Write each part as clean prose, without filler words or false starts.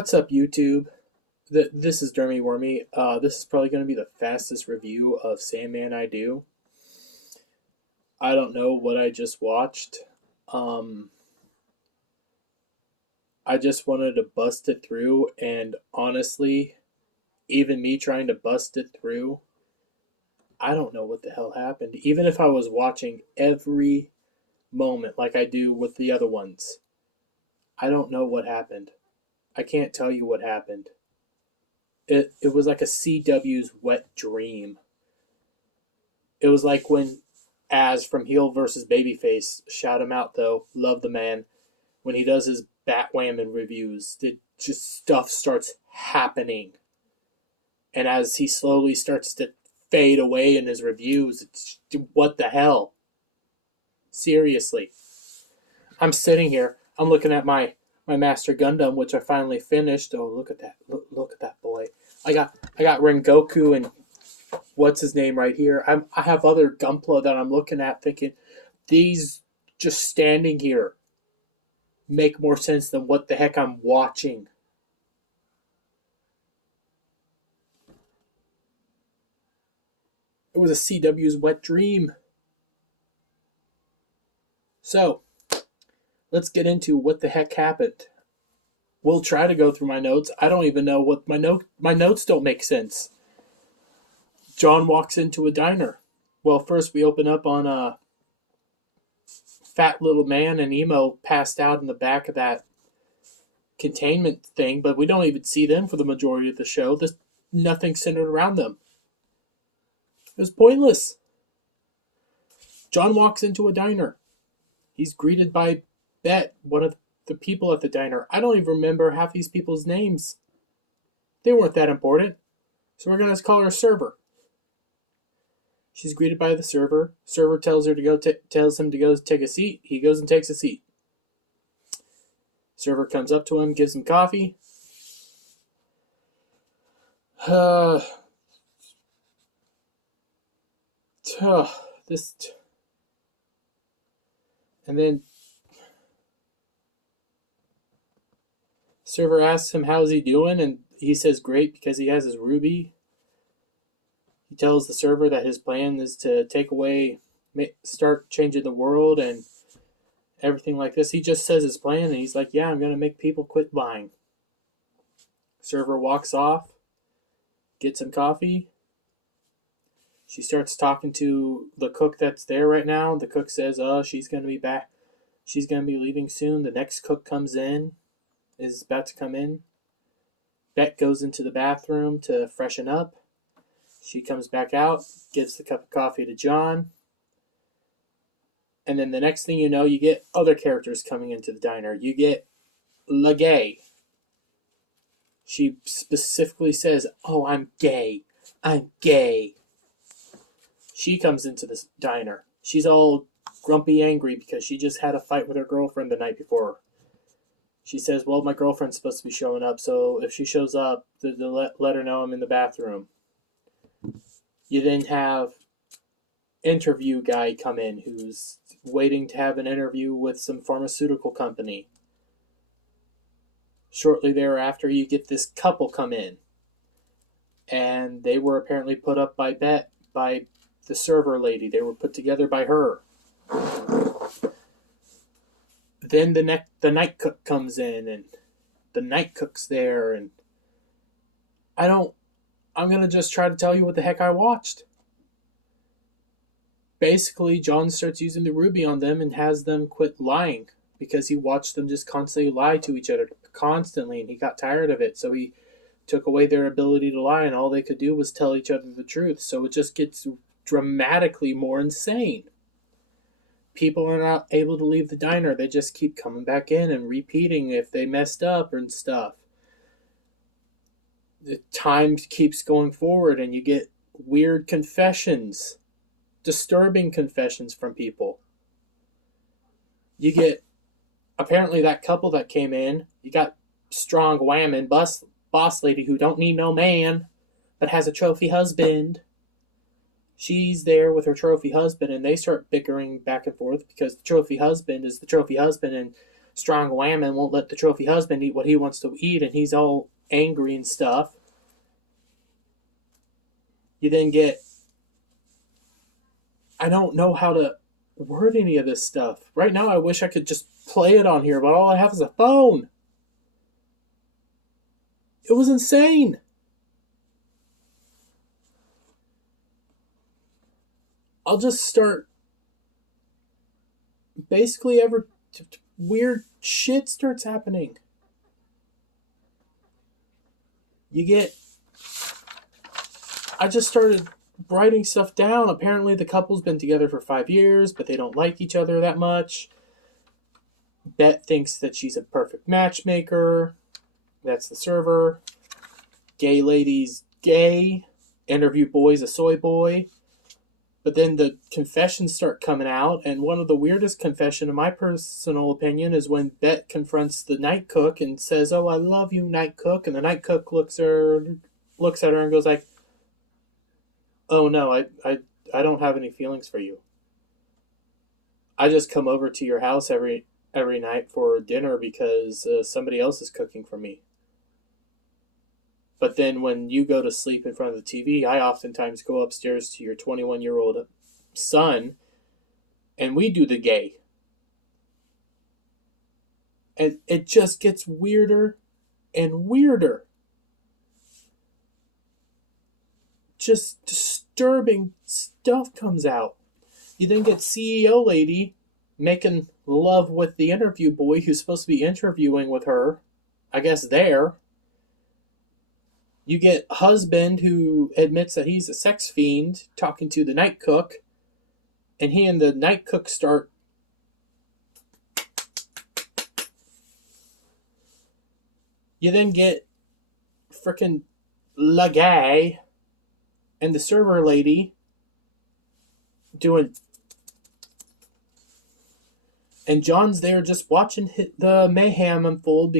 What's up, YouTube? This is Dermy Wormy. This is probably going to be the fastest review of Sandman I do. I don't know what I just watched. I just wanted to bust it through, and honestly, even me trying to bust it through, I don't know what the hell happened. Even if I was watching every moment like I do with the other ones, I don't know what happened. I can't tell you what happened. It was like a CW's wet dream. It was like when Az from Heel versus Babyface, shout him out though, love the man, when he does his Batwoman reviews, it just stuff starts happening. And as he slowly starts to fade away in his reviews, it's what the hell? Seriously. I'm sitting here, I'm looking at my Master Gundam, which I finally finished. Oh, look at that. Look at that boy. I got Rengoku and what's his name right here. I have other Gunpla that I'm looking at thinking, these just standing here make more sense than what the heck I'm watching. It was a CW's wet dream. So, let's get into what the heck happened. We'll try to go through my notes. I don't even know what my notes don't make sense. John walks into a diner. Well, first we open up on a fat little man and Emo passed out in the back of that containment thing, but we don't even see them for the majority of the show. There's nothing centered around them. It was pointless. John walks into a diner. He's greeted by Bet, one of the people at the diner. I don't even remember half these people's names. They weren't that important. So we're going to call her a server. She's greeted by the server. Server tells him to go take a seat. He goes and takes a seat. Server comes up to him, gives him coffee. And then server asks him how's he doing, and he says great because he has his ruby. He tells the server that his plan is to start changing the world and everything like this. He just says his plan, and he's like, yeah, I'm going to make people quit buying. Server walks off, gets some coffee. She starts talking to the cook that's there right now. The cook says, she's going to be back. She's going to be leaving soon. The next cook comes in, is about to come in. Bet goes into the bathroom to freshen up. She comes back out, gives the cup of coffee to John. And then the next thing you know, you get other characters coming into the diner. You get LaGay. She specifically says, I'm gay. I'm gay. She comes into this diner. She's all grumpy angry because she just had a fight with her girlfriend the night before. She says, well, my girlfriend's supposed to be showing up, so if she shows up, let her know I'm in the bathroom. You then have interview guy come in who's waiting to have an interview with some pharmaceutical company. Shortly thereafter, you get this couple come in. And they were apparently put up by the server lady. They were put together by her. Then the night cook comes in, and the night cook's there, and I'm going to just try to tell you what the heck I watched. Basically, John starts using the ruby on them and has them quit lying because he watched them just constantly lie to each other constantly, and he got tired of it. So he took away their ability to lie, and all they could do was tell each other the truth. So it just gets dramatically more insane. People are not able to leave the diner. They just keep coming back in and repeating if they messed up and stuff. The time keeps going forward, and you get weird confessions, disturbing confessions from people. You get, apparently that couple that came in, you got strong whammon boss lady who don't need no man, but has a trophy husband. She's there with her trophy husband, and they start bickering back and forth because the trophy husband is the trophy husband, and strong woman won't let the trophy husband eat what he wants to eat, and he's all angry and stuff. You then get, I don't know how to word any of this stuff. Right now, I wish I could just play it on here, but all I have is a phone. It was insane. I'll just start. Basically, weird shit starts happening. I just started writing stuff down. Apparently, the couple's been together for 5 years, but they don't like each other that much. Bet thinks that she's a perfect matchmaker. That's the server. Gay lady's gay. Interview boy's a soy boy. But then the confessions start coming out, and one of the weirdest confession, in my personal opinion, is when Bet confronts the night cook and says, "Oh, I love you, night cook," and the night cook looks at her and goes like, "Oh no, I don't have any feelings for you. I just come over to your house every night for dinner because somebody else is cooking for me. But then when you go to sleep in front of the TV, I oftentimes go upstairs to your 21-year-old son, and we do the gay." And it just gets weirder and weirder. Just disturbing stuff comes out. You then get CEO lady making love with the interview boy who's supposed to be interviewing with her, I guess there. You get husband who admits that he's a sex fiend talking to the night cook, and he and the night cook start You then get frickin' La Gay and the server lady doing, and John's there just watching the mayhem unfold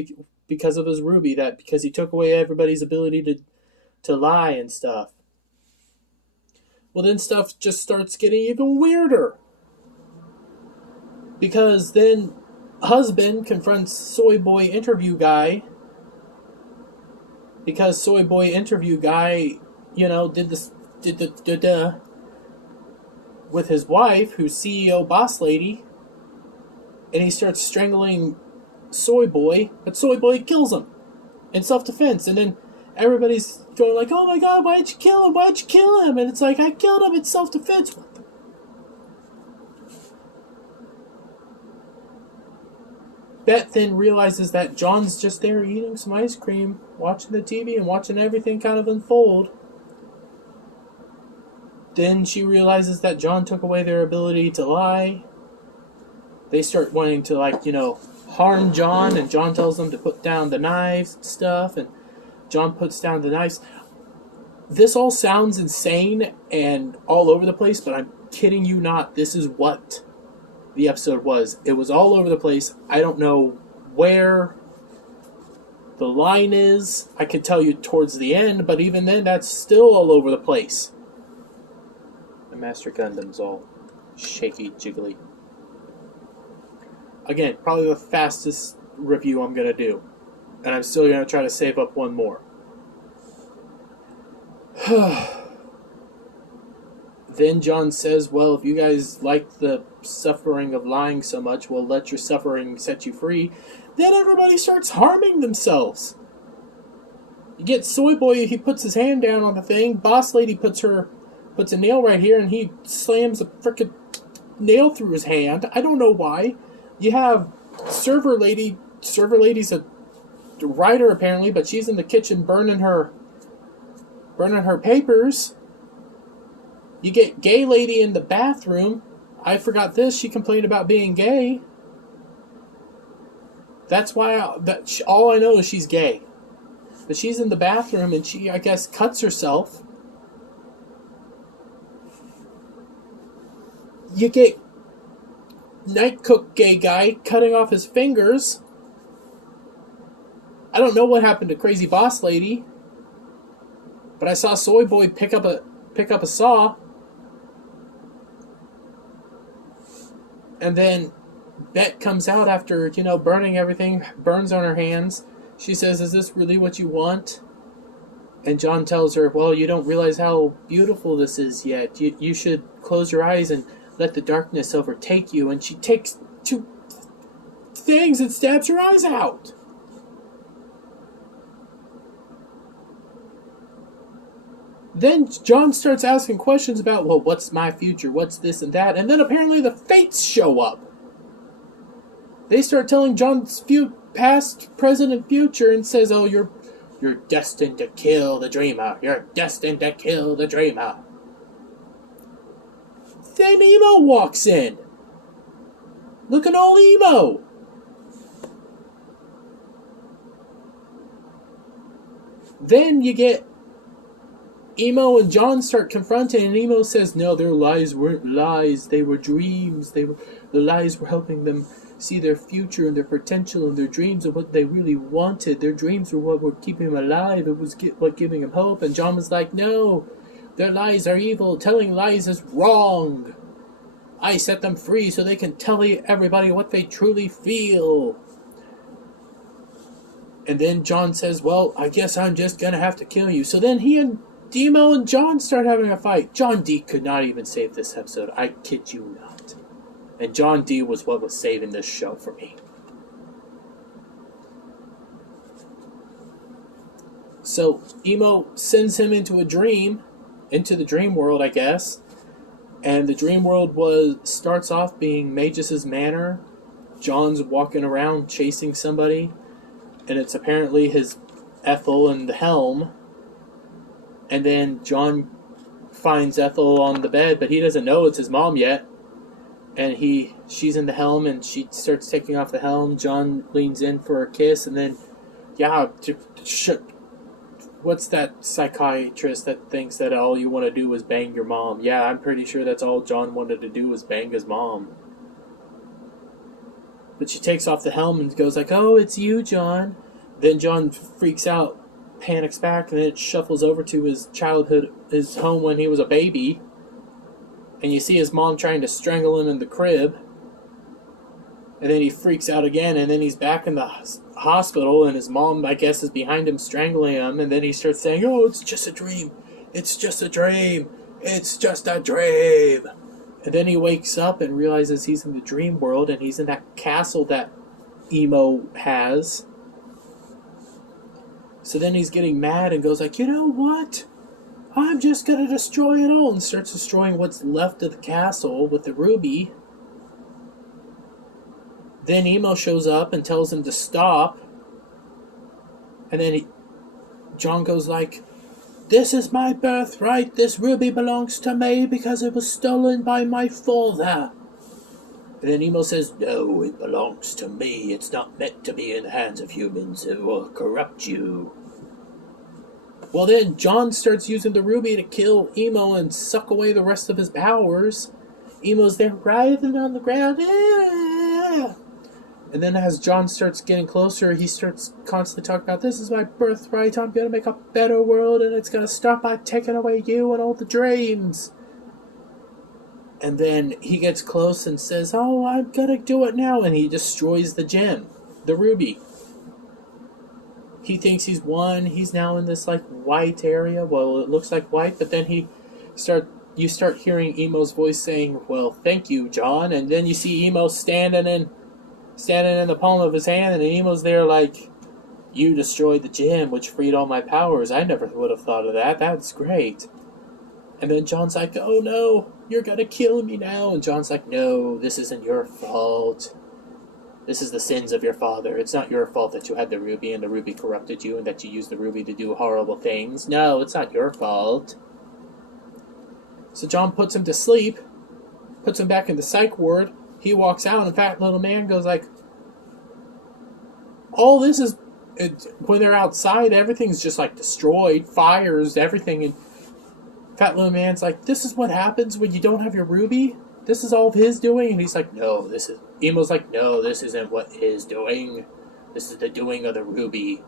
because of his Ruby, because he took away everybody's ability to lie and stuff. Well, then stuff just starts getting even weirder. Because then husband confronts soy boy interview guy. Because soy boy interview guy, did the with his wife, who's CEO boss lady. And he starts strangling soy boy, but soy boy kills him in self-defense. And then everybody's going like, "Oh my god, why'd you kill him? Why'd you kill him?" And it's like, "I killed him in self-defense." What the? Bet then realizes that John's just there eating some ice cream, watching the TV, and watching everything kind of unfold. Then she realizes that John took away their ability to lie. They start wanting to, harm John, and John tells them to put down the knives and stuff, and John puts down the knives. This all sounds insane and all over the place, but I'm kidding you not. This is what the episode was. It was all over the place. I don't know where the line is. I could tell you towards the end, but even then, that's still all over the place. The Master Gundam's all shaky, jiggly. Again, probably the fastest review I'm going to do. And I'm still going to try to save up one more. Then John says, "Well, if you guys like the suffering of lying so much, well, let your suffering set you free." Then everybody starts harming themselves. You get Soy Boy, he puts his hand down on the thing. Boss Lady puts a nail right here, and he slams a frickin' nail through his hand. I don't know why. You have Server Lady. Server Lady's a writer, apparently, but she's in the kitchen burning her papers. You get Gay Lady in the bathroom. I forgot this. She complained about being gay. That's why all I know is she's gay. But she's in the bathroom, and she, I guess, cuts herself. You get Night Cook gay guy cutting off his fingers. I don't know what happened to Crazy Boss Lady, but I saw Soy Boy pick up a saw. And then Bet comes out after, burning everything, burns on her hands. She says, "Is this really what you want?" And John tells her, "Well, you don't realize how beautiful this is yet. You should close your eyes and let the darkness overtake you." And she takes two things and stabs her eyes out. Then John starts asking questions about, well, what's my future? What's this and that? And then apparently the Fates show up. They start telling John's past, present, and future, and says, "Oh, you're destined to kill the dreamer. You're destined to kill the dreamer." Then Emo walks in. Looking all emo. Then you get Emo and John start confronting, and Emo says, "No, their lies weren't lies. They were dreams. The lies were helping them see their future and their potential and their dreams of what they really wanted. Their dreams were what were keeping them alive. It was what giving them hope." And John was like, "No, their lies are evil. Telling lies is wrong. I set them free so they can tell everybody what they truly feel." And then John says, "Well, I guess I'm just going to have to kill you." So then he and Demo and John start having a fight. John D could not even save this episode. I kid you not. And John D was what was saving this show for me. So Emo sends him into a dream, into the dream world, I guess. And the dream world starts off being Magus' manor. John's walking around chasing somebody. And it's apparently his Ethel in the helm. And then John finds Ethel on the bed, but he doesn't know it's his mom yet. And she's in the helm, and she starts taking off the helm. John leans in for a kiss, and then, what's that psychiatrist that thinks that all you want to do is bang your mom? Yeah, I'm pretty sure that's all John wanted to do was bang his mom. But she takes off the helm and goes like, "Oh, it's you, John." Then John freaks out, panics back, and then it shuffles over to his childhood, his home when he was a baby. And you see his mom trying to strangle him in the crib. And then he freaks out again, and then he's back in the hospital, and his mom, I guess, is behind him strangling him. And then he starts saying, "Oh, it's just a dream. It's just a dream. It's just a dream." And then he wakes up and realizes he's in the dream world, and he's in that castle that Emo has. So then he's getting mad and goes like, "You know what? I'm just going to destroy it all," and starts destroying what's left of the castle with the ruby. Then Emo shows up and tells him to stop. And then John goes like, "This is my birthright. This ruby belongs to me because it was stolen by my father." And then Emo says, "No, it belongs to me. It's not meant to be in the hands of humans. It will corrupt you." Well, then John starts using the ruby to kill Emo and suck away the rest of his powers. Emo's there writhing on the ground. And then as John starts getting closer, he starts constantly talking about, "This is my birthright. I'm going to make a better world, and it's going to start by taking away you and all the dreams." And then he gets close and says, "Oh, I'm going to do it now." And he destroys the gem, the ruby. He thinks he's won. He's now in this white area. Well, it looks like white, but then you start hearing Emo's voice saying, "Well, thank you, John." And then you see Emo standing in the palm of his hand, and Emo's there like, "You destroyed the gem, which freed all my powers. I never would have thought of that. That's great." And then John's like, "Oh no, you're gonna kill me now." And John's like, "No, this isn't your fault. This is the sins of your father. It's not your fault that you had the ruby and the ruby corrupted you and that you used the ruby to do horrible things. No, it's not your fault." So John puts him to sleep, puts him back in the psych ward. He walks out, and Fat Little Man goes like, "All this is..." When they're outside, everything's just destroyed, fires, everything. And Fat Little Man's like, "This is what happens when you don't have your ruby? This is all of his doing?" And he's like, "No, Emo's like, "No, this isn't what his doing. This is the doing of the ruby.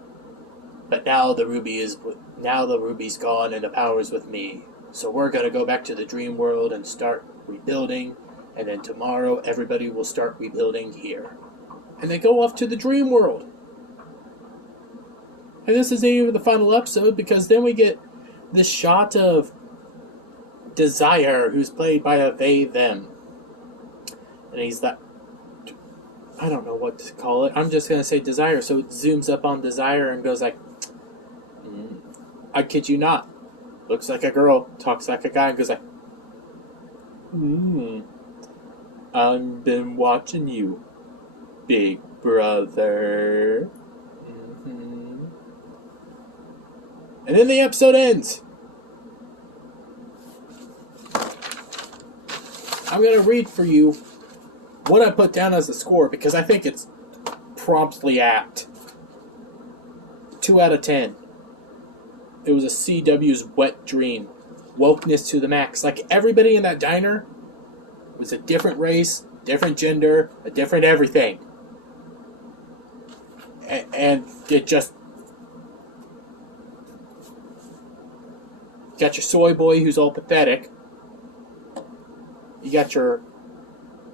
But now the ruby's gone and the power's with me. So we're gonna go back to the dream world and start rebuilding. And then tomorrow, everybody will start rebuilding here. And they go off to the dream world. And this isn't even the final episode, because then we get this shot of Desire, who's played by a they, them. And he's like, I don't know what to call it. I'm just going to say Desire. So it zooms up on Desire and goes like, I kid you not. Looks like a girl, talks like a guy, and goes like, I've been watching you, big brother. And then the episode ends. I'm going to read for you what I put down as a score, because I think it's promptly apt. 2 out of 10. It was a CW's wet dream. Wokeness to the max. Like, everybody in that diner was a different race, different gender, a different everything. And it just... You got your soy boy who's all pathetic. You got your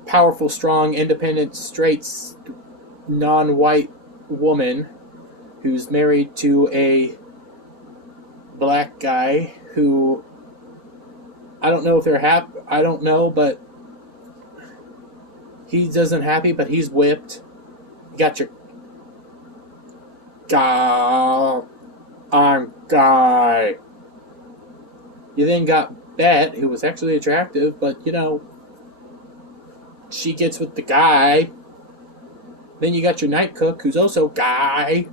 powerful, strong, independent, straight, non-white woman who's married to a black guy who, I don't know if they're happy, I don't know, but he doesn't happy, but he's whipped. You got your guy, I'm guy. You then got Bet, who was actually attractive, but, you know, she gets with the guy. Then you got your night cook, who's also guy.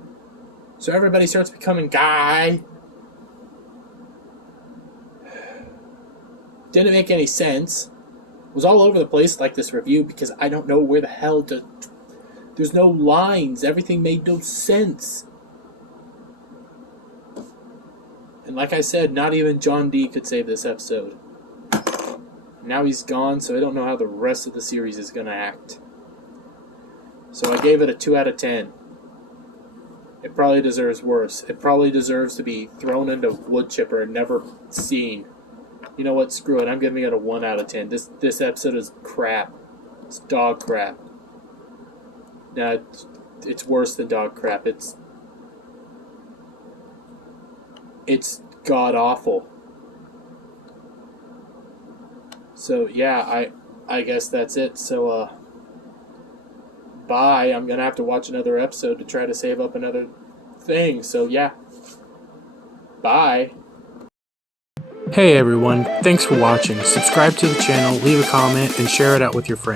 So everybody starts becoming guy. Didn't make any sense. Was all over the place, like this review, because I don't know where the hell to... There's no lines. Everything made no sense. And like I said, not even John D could save this episode. Now he's gone, so I don't know how the rest of the series is going to act. So I gave it a 2 out of 10. It probably deserves worse. It probably deserves to be thrown into wood chipper and never seen. You know what? Screw it. I'm giving it a 1 out of 10. This episode is crap. It's dog crap. Nah, it's worse than dog crap. It's god-awful. So, yeah, I guess that's it. So, bye. I'm going to have to watch another episode to try to save up another thing. So, yeah. Bye. Hey, everyone. Thanks for watching. Subscribe to the channel, leave a comment, and share it out with your friends.